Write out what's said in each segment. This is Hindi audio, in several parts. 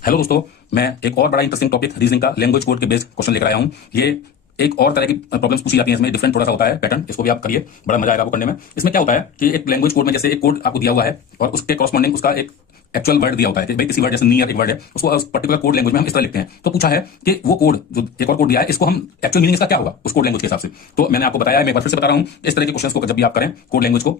हेलो दोस्तों, मैं एक और बड़ा इंटरेस्टिंग टॉपिक रीजनिंग का लैंग्वेज कोड के बेस्ड क्वेश्चन लेकर आया हूं। ये एक और तरह की प्रॉब्लम्स पूछी जाती हैं, इसमें डिफरेंट थोड़ा सा होता है पैटर्न। इसको भी आप करिए, बड़ा मजा आएगा आपको करने में। इसमें क्या होता है कि एक लैंग्वेज कोड में जैसे एक कोड आपको दिया हुआ है और उसके कॉरस्पॉन्डिंग उसका एक एक्चुअल वर्ड दिया होता है कि भाई किसी वर्ड जैसे नियर एक वर्ड है, उसको उस पर्टिकुलर कोड लैंग्वेज में हम इस तरह लिखते हैं। तो पूछा है कि वो कोड जो एक और कोड दिया है, इसको हम एक्चुअल मीनिंग इसका क्या होगा उस कोड लैंग्वेज के हिसाब से। तो मैंने आपको बताया, मैं एक बार फिर से बता रहा हूं, इस तरह के क्वेश्चन को जब भी आप करें कोड लैंग्वेज को,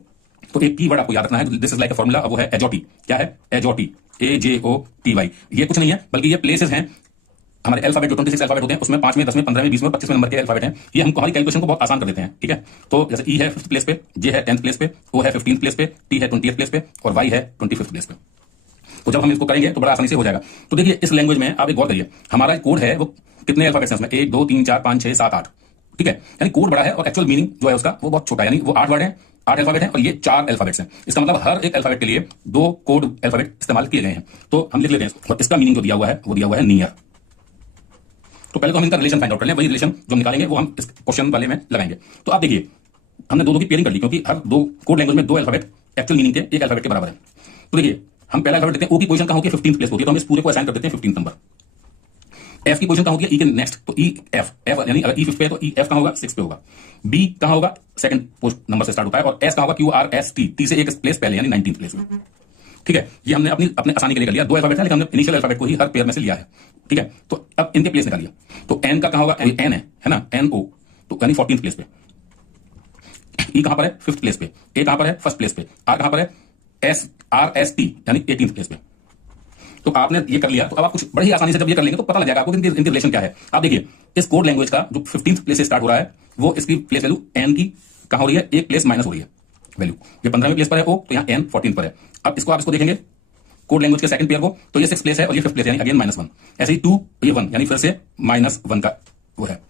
तो एक कीवर्ड आपको याद रखना है। This is like a formula, वो है एजोटी। क्या है? एजोटी, AJOTY। ये कुछ नहीं है बल्कि ये प्लेसेस हैं हमारे अल्फाबेट, जो 26 अल्फाबेट होते हैं उसमें 5वें, 10वें, 15वें, 20वें, 25वें नंबर के अल्फाबेट हैं। ये हमको हमारी कैलकुलेशन को बहुत आसान कर देते हैं। ठीक है, तो जैसे ई है 5th प्लेस पे, जे है 10th प्लेस पे, ओ है 15th प्लेस पे, टी है 20th प्लेस पे और वाई है 25th प्लेस पे। तो जब हम इसको करेंगे तो बड़ा आसानी से हो जाएगा। तो देखिए इस लैंग्वेज में आप एक गौर करिए, हमारा कोड है वो कितने अल्फाबेट्स हैं उसमें? 1 2 3 4 5 6 7 8। ठीक है, यानी कोड बड़ा है और एक्चुअल मीनिंग जो है उसका वो बहुत छोटा है। यानी वो 8 वर्ड है, 8 अल्फाबेट है और ये 4 अल्फाबेट्स हैं। इसका मतलब हर एक अल्फाबेट के लिए 2 कोड अल्फाबेट इस्तेमाल किए गए हैं। तो हम लिख लेते हैं और इसका मीनिंग जो दिया हुआ है वो दिया हुआ है नियर। तो पहले तो हम इनका रिलेशन फाइंड आउट कर लें। वही रिलेशन जो हम निकालेंगे वो हम इस क्वेश्चन वाले में लगाएंगे। तो आप देखिए हमने दो की पेयरिंग कर ली, क्योंकि हर दो कोड लैंग्वेज में 2 अल्फाबेट एक्चुअल मीनिंग के एक अल्फाबेट के बराबर है। तो देखिए हम पहला अल्फाबेट देखते हैं, ओ की पोजीशन कहां होती है? 15th प्लेस होती है, तो हम इस पूरे को असाइन कर देते हैं 15th नंबर। एफ की पोजीशन कहां होती है? ई के नेक्स्ट, तो ई एफ एफ यानी अगर ई 5th पे है तो ई एफ कहां होगा? 6 पे होगा। बी कहां होगा? सेकंड पोस्ट नंबर से स्टार्ट होता है। और एस कहां होगा? QRST, टी से एक प्लेस पहले यानी 19th प्लेस में। ठीक है, ये हमने अपने आसानी के लिए कर लिया। 2 अल्फाबेट है लेकिन हमने इनिशियल अल्फाबेट को ही हर पेयर में से लिया है। ठीक है, तो अब इनके प्लेस निकालिए। तो एन का कहां होगा? एन है ना, NO, तो यानी 14th प्लेस पे। ई कहां पर है? 5th प्लेस पे। ए कहां पर है? 1st प्लेस पे। आर कहां पर है? RST यानी 18th प्लेस पे। तो आपने ये कर लिया, तो अब आप कुछ बड़ी आसानी से जब ये कर लेंगे तो पता लग जाएगा आपको इनके रिलेशन क्या है। आप देखिए इस कोड लैंग्वेज का जो 15th प्लेस से स्टार्ट हो रहा है, वो इसकी प्लेस वैल्यू एन की कहां हो रही है? एक प्लेस माइनस हो रही है वैल्यू। ये 15वें प्लेस पर है ओ, तो यहाँ एन 14 पर है। अब इसको आप इसको देखेंगे कोड लैंग्वेज के सेकंड पेयर को, तो ये 6 प्लेस है और ये 5th प्लेस यानी अगेन -1। ऐसे ही 2, ये 1 यानी फिर से -1 का वो है।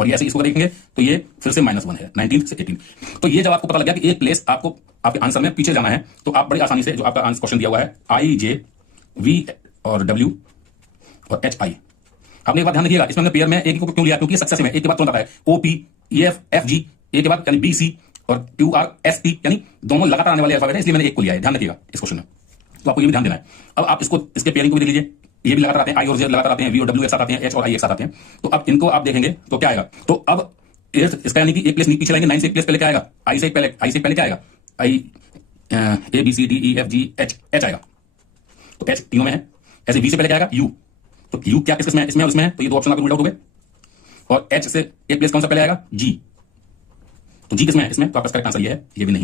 और ये ऐसे इसको देखेंगे तो ये फिर से -1 है, 19 से 18। तो ये जब आपको पता लग गया कि एक प्लेस आपको आपके आंसर में पीछे जाना है, तो आप बड़ी आसानी से जो आपका आंसर क्वेश्चन दिया हुआ है IJ V और W और HI, आपने एक बात ध्यान रखिएगा, इसमें हमने पेयर में एक को क्यों लिया? क्योंकि सक्सेसिव है, एक के बाद तुरंत आता है OP EF FG, एक के बाद यानी BC और QRST, यानी दोनों लगातार आने वाले अल्फाबेट है, इसलिए मैंने एक को लिया है। ध्यान रखिएगा इस क्वेश्चन में, तो आपको ये भी ध्यान देना है। अब आप इसको इसके पेयरिंग को भी देख लीजिए, ये भी लगातार आते हैं, I और Z लगातार आते हैं, V और W एक साथ आते हैं, H और I एक साथ आते हैं। तो अब इनको आप देखेंगे तो क्या आएगा? तो अब इसका यानी कि एक प्लेस पीछे लाएंगे, 9 से एक प्लेस पहले क्या आएगा? I से पहले क्या आएगा? I ABCDEFGH आएगा, तो H तीनों में है। ऐसे V से पहले क्या आएगा? U, तो U क्या किसमें है? इसमें और इसमें है, तो ये 2 ऑप्शन आपके रूल आउट हो गए। और H से एक प्लेस कौन सा पहले आएगा? G, तो G किसमें है? इसमें, तो आपका करेक्ट आंसर ये है, ये भी नहीं।